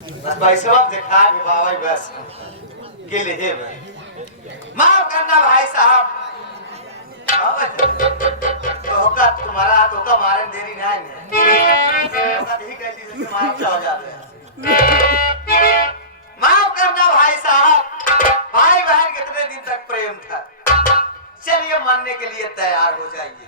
बस भाई साहब देखा के बाबा बस के ले है माफ करना भाई साहब। तो होगा तुम्हारा तो का मारन देरी नहीं है होगा यही कहती है माफ हो जाते हैं। माफ करना भाई साहब। भाई बहन कितने दिन तक प्रेम था, चलिए मानने के लिए तैयार हो जाइए।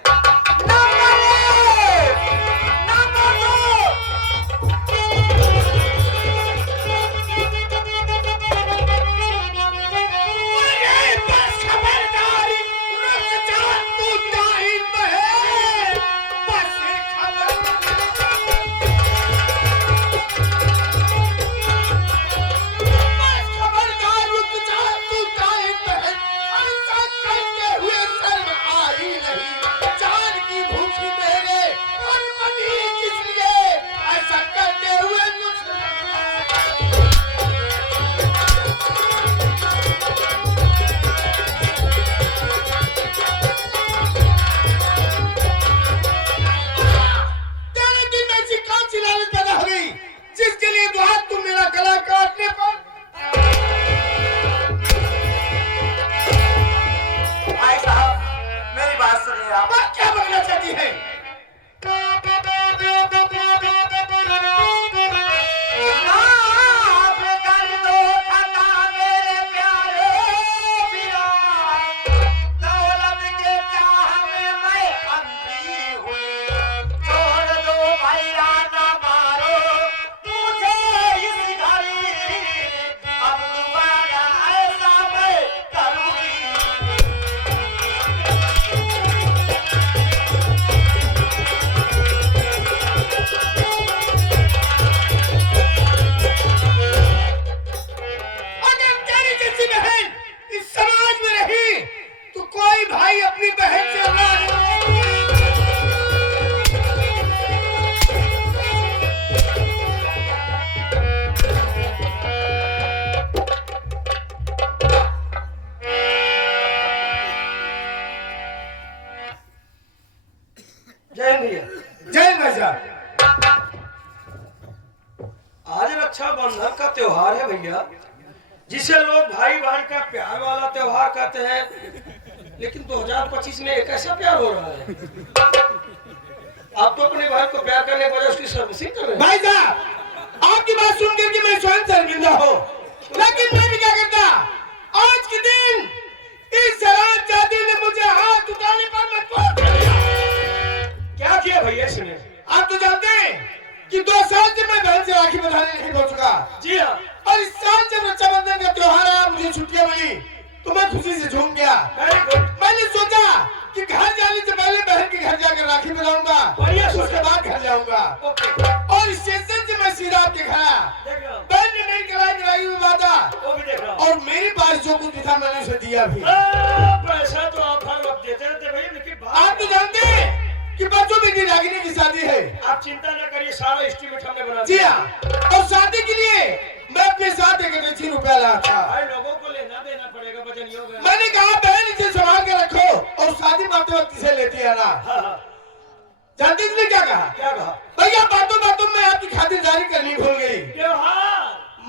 आज रक्षाबंधन का त्योहार है भैया, जिसे लोग भाई बहन का प्यार वाला त्योहार कहते हैं। लेकिन 2025 में एक ऐसा प्यार हो रहा है, आप तो अपने बहन को प्यार करने के वजह उसकी सर्विसिंग कर रहे हैं। भाई साहब आपकी बात सुन करके मैं स्वयं शर्मिंदा हूँ, लेकिन मैं भी क्या करता, आज के दिन इस शराब जाति ने मुझे हाथ उठाने पर मजबूर कर दिया। क्या किया भैया इसने? आप तो जानते हैं कि 2 साल से मैं बहन से राखी बंधाने नहीं पहुंच चुका। जी हाँ। और इस साल जब रक्षाबंधन का त्योहार आया, मुझे छुट्टियां मिली तो मैं खुशी से झूम गया। मैंने सोचा कि घर जाने से पहले बहन के घर जाकर राखी बंधाऊंगा, उसके बाद घर जाऊंगा। और स्टेशन से मैं सीधा आपके घर आया। बहन ने मेरी कलाई में राखी बांधा और मेरे पास जो कुछ भी था मैंने उसे दिया भी। पैसा तो आप देते रहते भैया, लेकिन आप तो जानते हैं कि बच्चों में रागिनी की शादी है। आप चिंता न करिए, सारा एस्टीमेट हमने बना जी दिया। हाँ, और शादी के लिए मैं अपने साथ एक ₹1 लाया था। भाई लोगों को लेना देना पड़ेगा, वजन नहीं होगा। मैंने कहा बहन इसे संभाल के रखो और शादी मारते वक्त इसे लेती है ना। जानती इसने क्या कहा? क्या कहा? भैया बातों बातों में आपकी खातिरदारी करनी भूल गई।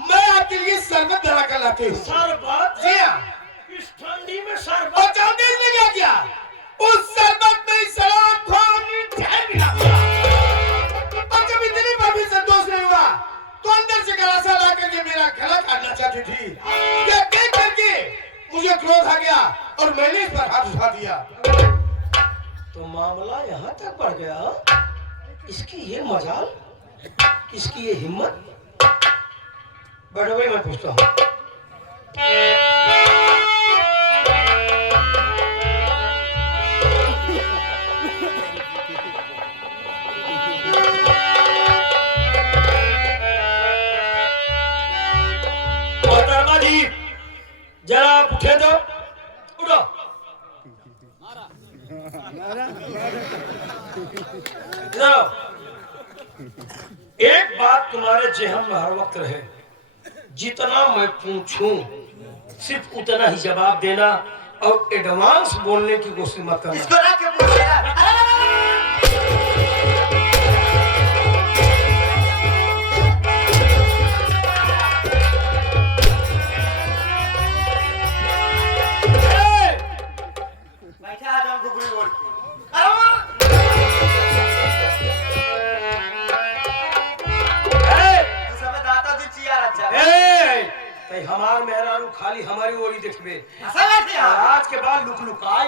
मैं आपके लिए शरबत धरा कर लाती हूँ। शरबत? जी हाँ। इस ठंडी में शरबत? और जानते इसने क्या किया? उस शरबत में शराब मिला दिया। और जब इतनी बार भी संतोष नहीं हुआ तो अंदर से गलासा ला करके मेरा गला काटना चाहती थी। यह देख करके मुझे क्रोध आ गया और मैंने इस पर हाथ उठा दिया। तो मामला यहाँ तक बढ़ गया। इसकी ये मजाल, इसकी ये हिम्मत। बैठो भाई, मैं पूछता हूँ। मोहतरमा जी जरा आप उठे तो उठो। एक बात तुम्हारे जेहन में हर वक्त रहे, जितना मैं पूछूं सिर्फ उतना ही जवाब देना और एडवांस बोलने की कोशिश मत करना। इसको रख के पूछिए ना। खाली हमारी ओरी देखबे। असल बात है यार। आज के बाद लुक लुकाए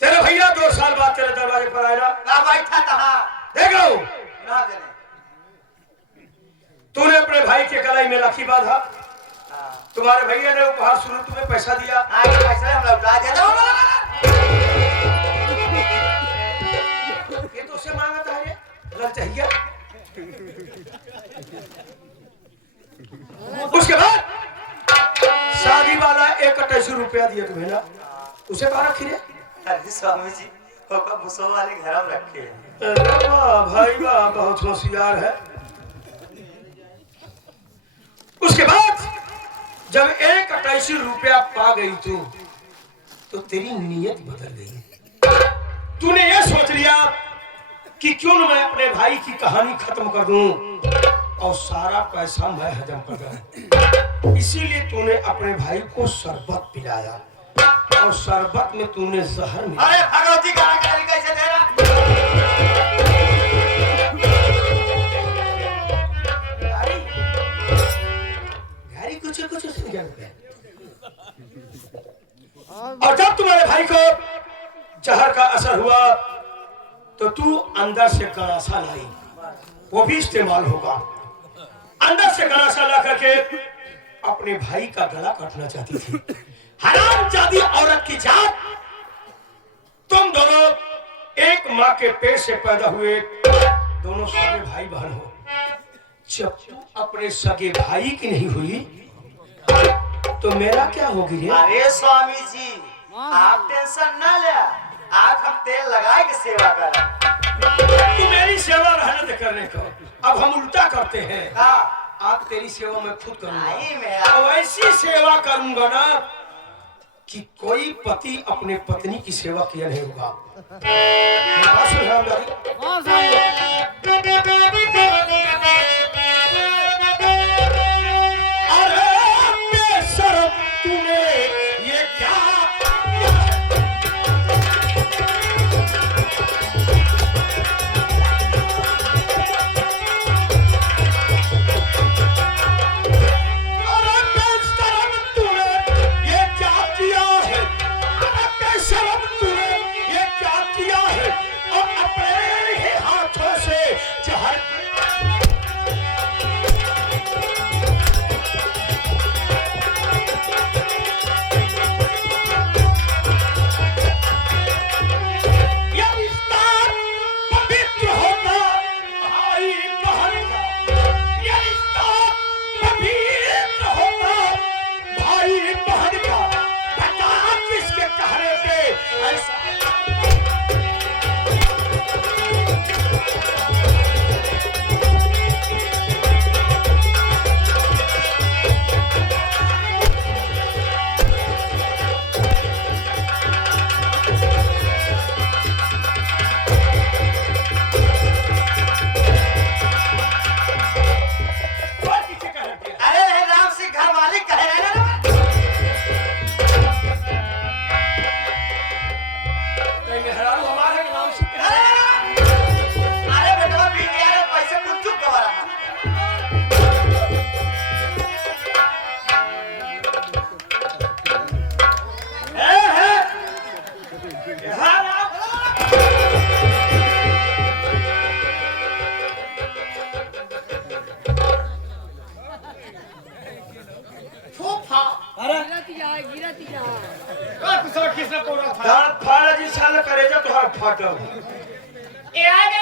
तेरे भैया 2 साल बाद तेरे दरवाजे पर आएगा। ना बैठा कहाँ? देख लो ना देने। तूने अपने भाई के कलाई में राखी बांधा, हाँ। तुम्हारे भैया ने उपहार स्वरूप तुम्हें पैसा दिया। हाँ, ये पैसा हम लौटा देते हैं। ये तो उससे मांगा था ये लल चाहिए। उसके बाद शादी वाला 31 रुपया दिया तुम्हें ना, उसे कहा रखी रे। अरे स्वामी जी, होका भूसो वाले घर में रखे हैं। अरे वाह भाई वाह, बहुत होशियार है। उसके बाद जब 31 रुपया पा गई तू, तो तेरी नीयत बदल गई। तूने यह सोच लिया कि क्यों न मैं अपने भाई की कहानी खत्म कर दूं और सारा पैसा मैं हजम कर दूं। इसीलिए तूने अपने भाई को शरबत पिलाया और शरबत में तूने जहर मिलाया। अरे भगवती का गाली कैसे दे रहा? घरी कुछ सुन गया। और जब तुम्हारे भाई को जहर का असर हुआ तो तू अंदर से गणासा लाई, वो भी इस्तेमाल होगा। अंदर से गणासा ला करके अपने भाई का गला काटना चाहती थी। हरामजादी औरत की जात, तुम दोनों एक माँ के पेट से पैदा हुए, दोनों सगे भाई बहन हो। जब तू अपने सगे भाई की नहीं हुई तो मेरा क्या होगी रे? अरे स्वामी जी, आप टेंशन ना ले, आप हम तेल लगाए के सेवा करें। तू मेरी सेवा रहने दे करने को, अब हम उल्टा करते हैं। हाँ। आप तेरी सेवा मैं खुद करूंगा नहीं मैं और ऐसी सेवा करूंगा ना कि कोई पति अपने पत्नी की सेवा किया नहीं होगा। मेरी बात सुन रामदारी। अरे बेशर्म, तूने ये क्या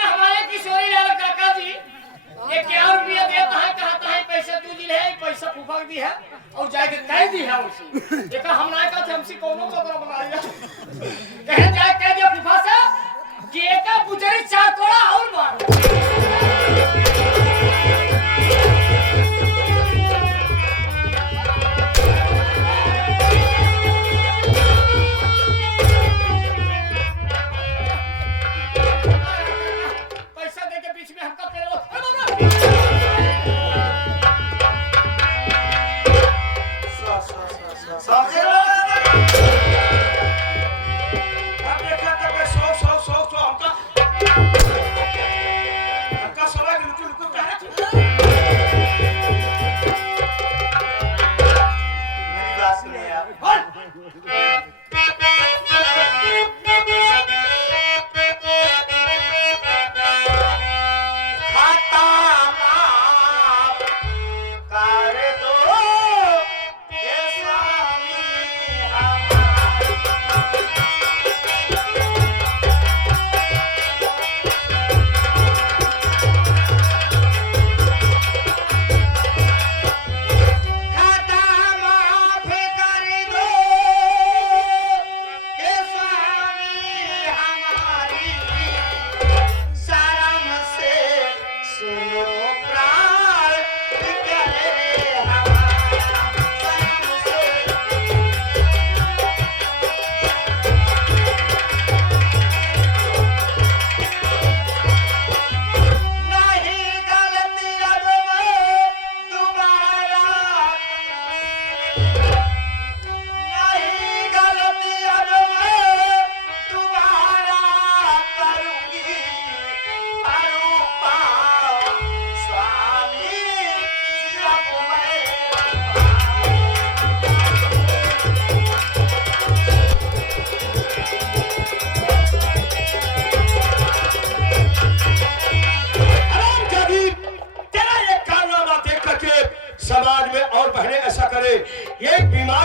हमारे किशोरी लाल काका जी ये क्या रुपया देता है, कहता है पैसा तू दिल है, पैसा फूफा दी है और जाके कह दी है उसी। देखा हम ना कहते हमसे कोनो तो तरह बनाया कहे जाए कह दिया फूफा से कि एक बुजरी 4 तोड़ा और मार। अब देखा तब 100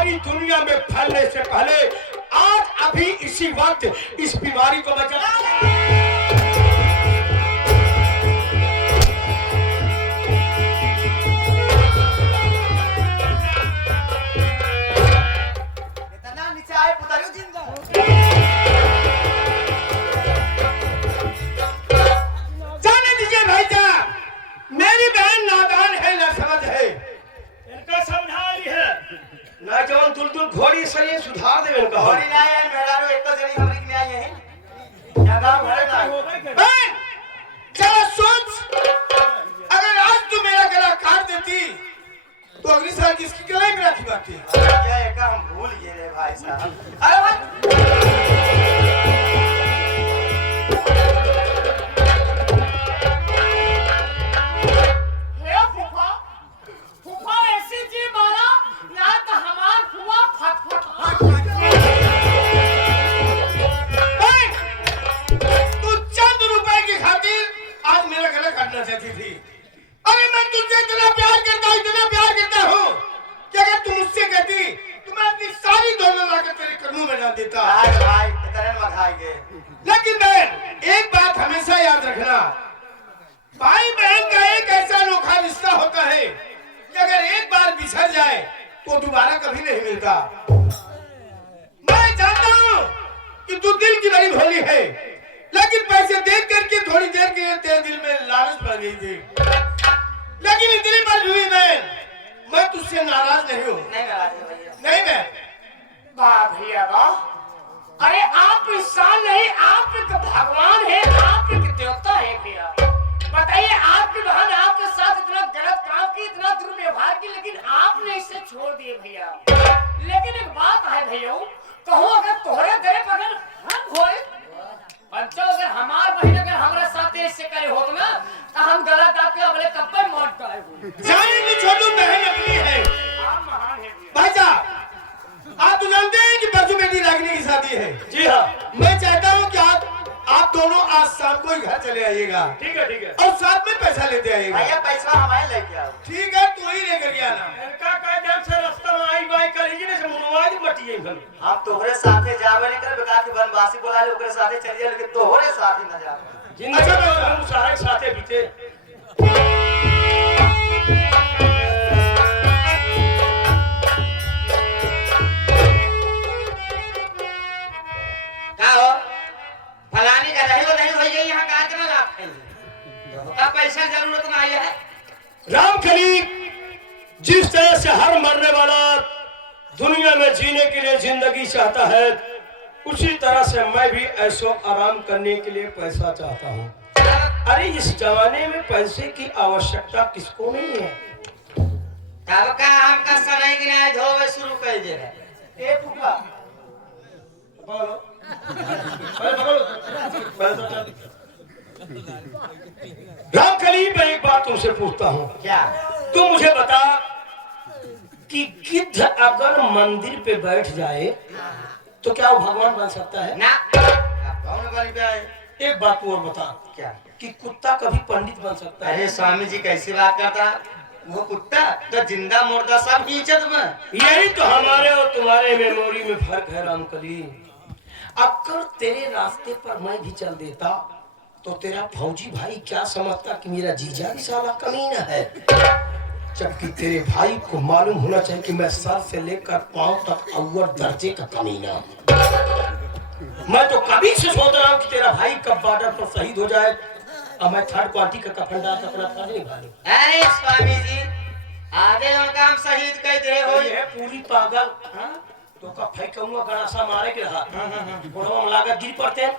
सारी दुनिया में फैलने से पहले आज अभी इसी वक्त इस बीमारी को बचा। इतना नीचे आए पुतारियों जिंदा जाने दीजिए भाईजा, मेरी बहन नादान है, ना समझ है, इनका समझा ली है ना जवन दुलदुल घोड़ी से ये सुधार देवे इनका। होरी ना है मेरा रो एक तो जनी हमरी के में आई है क्या गांव भरे ना बहन, जरा सोच, अगर आज तू मेरा गला काट देती तो अगली साल किसकी गले में राखी बांधती? क्या एक हम भूल गए रे भाई साहब। अरे भाई हे फूफा, फूफा ऐसी जी मारा ना तो हमार फुआ फट बहन, तू चंद रुपए की खातिर आज मेरा गला काटना चाहती थी। अरे मैं तुझसे इतना प्यार करता हूँ कि अगर तू मुझसे कहती तो मैं अपनी सारी दौलत लाकर तेरे कदमों में डाल देता। भाई इतने मत खाएंगे। लेकिन बहन, एक बात हमेशा याद रखना, भाई बहन का एक ऐसा अनोखा रिश्ता होता है कि अगर एक बार बिछड़ जाए तो दोबारा कभी नहीं मिलता। मैं जानता हूँ कि तू दिल की बड़ी भोली है, लेकिन पैसे देख करके थोड़ी देर के लिए तेरे दिल में लालच पड़ गई थी। लेकिन इतनी बार भी मैं तुझसे नाराज नहीं हूँ। नहीं नाराज है भैया। नहीं मैं वाह भैया वाह, अरे आप इंसान नहीं, आप एक भगवान है, आप एक देवता है भैया। बताइए आपकी बहन आपके साथ इतना गलत काम की, इतना दुर्व्यवहार की, लेकिन आपने इसे छोड़ दिए भैया। लेकिन एक बात है भैया, कहूँ अगर तोहरे दरे पर अगर हम होए पंचो, अगर हमार बहन अगर हमारे साथ ऐसे करे होत ना तो हम गलत आपके अगले कब पर मौत गए हो। जाने की छोटू बहन अपनी है। आप महान है भैया। भाई साहब, आप तो जानते हैं कि परसों बेटी रागिनी की शादी है। जी हाँ, मैं चाहता हूँ कि आप दोनों आज शाम को ही घर चले आइएगा ठीक है, ठीक है। और साथ में पैसा लेते आइएगा। भैया पैसा हमारे लेके आओ। ठीक है, तू ही लेकर के आना। इनका का जब से रास्ता में आई बाई करेगी ने से मुनवाज मटी है घर। हम तोहरे साथे जावे नहीं करे, बेकार के बनवासी बुला ले ओकरे साथे चल जाए, लेकिन तोहरे साथे न जावे। जिंदगी में हम सारे साथे बीते। का हो फलानी का नहीं भैया यहाँ का इतना लाभ है का पैसा जरूरत नहीं है। रामकली जिस तरह से हर मरने वाला दुनिया में जीने के लिए जिंदगी चाहता है, उसी तरह से मैं भी ऐसो आराम करने के लिए पैसा चाहता हूँ। अरे इस जमाने में पैसे की आवश्यकता किसको नहीं है। तब का हमका सनई गिनाए धोवे शुरू कर दे रहे। ए फूफा रामकली, मैं एक बात तुमसे पूछता हूँ, क्या तू मुझे बता कि गिद्ध अगर मंदिर पे बैठ जाए तो क्या वो भगवान बन सकता है? ना कौन बन गया है? एक बात तू और बता क्या कि कुत्ता कभी पंडित बन सकता है? अरे स्वामी जी कैसी बात करता, वो कुत्ता तो जिंदा मुर्दा सब इज्जत में। यही तो हमारे और तुम्हारे मेमोरी में फर्क है रामकली। अगर तेरे रास्ते पर मैं भी चल देता तो तेरा फौजी भाई क्या समझता कि मेरा जीजा भी साला कमीना है, जबकि तेरे भाई को मालूम होना चाहिए कि मैं सर से लेकर पांव तक अव्वल दर्जे का कमीना। मैं तो कभी से सोच रहा हूँ कि तेरा भाई कब बॉर्डर पर शहीद हो जाए और मैं थर्ड पार्टी का कफन डाल अपना फर्ज निभालूं। अरे स्वामी जी आगे उनका हम शहीद कर दे हो। ये पूरी पागल तो का फेंकूंगा गड़ासा मारे के रहा बड़वा में लागत गिर पड़ते हैं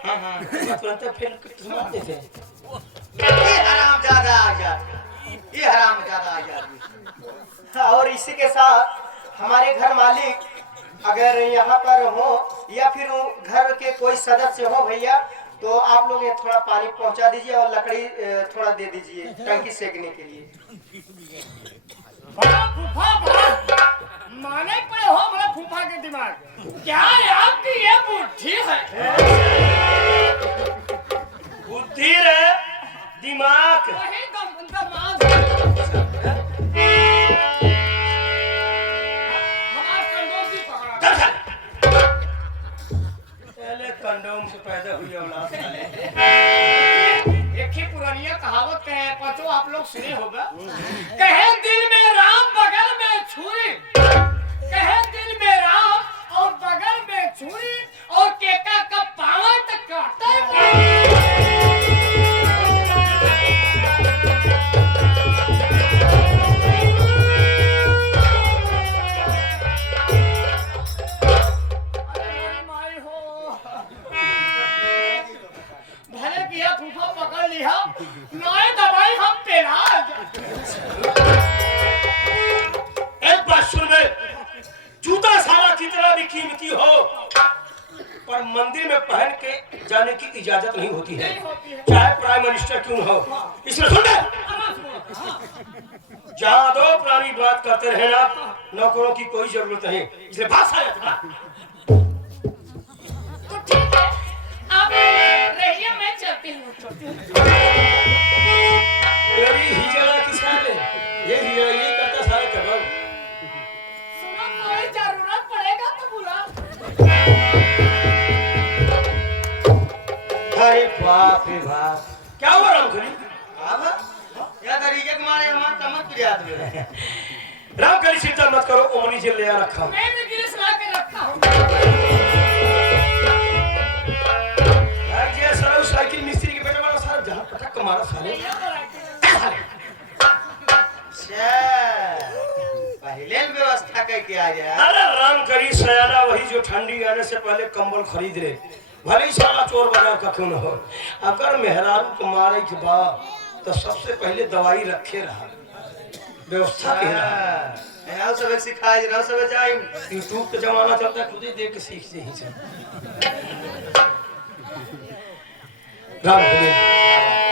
तुरंत फिर मारते थे। ये हराम ज्यादा आ गया, ये हराम ज्यादा आ गया। और इसी के साथ हमारे घर मालिक अगर यहाँ पर हो या फिर घर के कोई सदस्य हो भैया, तो आप लोग ये थोड़ा पानी पहुँचा दीजिए और लकड़ी थोड़ा दे दीजिए टंकी सेकने के लिए। बड़ा फूफा बड़ा माने पड़े हो, बड़ा फूफा के दिमाग क्या है आपकी ये बुद्धि है? बुद्धि है दिमाग। वही दिमाग हमारे कंडोज जी आप लोग सुने होगा, कहे दिल में राम बगल में छुरी, कहे दिल में राम और बगल में छुरी, और केका का पावा तक काटता फूफा पकड़ लिया, नए दवाई हम पेला। एक बात सुन ले, जूता सारा कितना भी कीमती हो, पर मंदिर में पहन के जाने की इजाजत नहीं होती है, चाहे प्राइम मिनिस्टर क्यों न हो। इसमें सुन ले, जहाँ दो प्राणी बात करते रहे ना, नौकरों की कोई जरूरत नहीं, इसलिए बात आया था। तो ठीक है, आप रहिए, मैं चलती हूँ। तेरी हिजड़ा किसका है? ये हिजड़ा यही करता सारे कबाब। सुनो, कोई जरूरत पड़ेगा तो बुला। अरे बाप रे बाप, क्या हुआ रामकली? अब या तरीके के मारे हमारे तमक की याद में। रामकली चिंता मत करो, ओमनी जी ले रखा। मैं भी गिरिश ला के रखा हूँ। साइकिल मिस्त्री के बेटे वाला सारा जहाँ पटक मारा साले। पहले व्यवस्था करके आ जाए। अरे राम करी सयाना वही जो ठंडी आने से पहले कंबल खरीद ले, भले ही साला चोर बाजार का क्यों न हो। अगर मेहरारू को मारे के बाद तो सबसे पहले दवाई रखे रहा, व्यवस्था के रहा। सब सिखाए ना, सब जाए। यूट्यूब का जमाना चलता है, खुद ही देख के सीख से ही चल। राम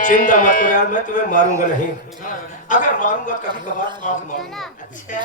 चिंता मत करो यार, मैं तुम्हें मारूंगा नहीं, अगर मारूंगा कभी कभार आंख मारूंगा। अच्छा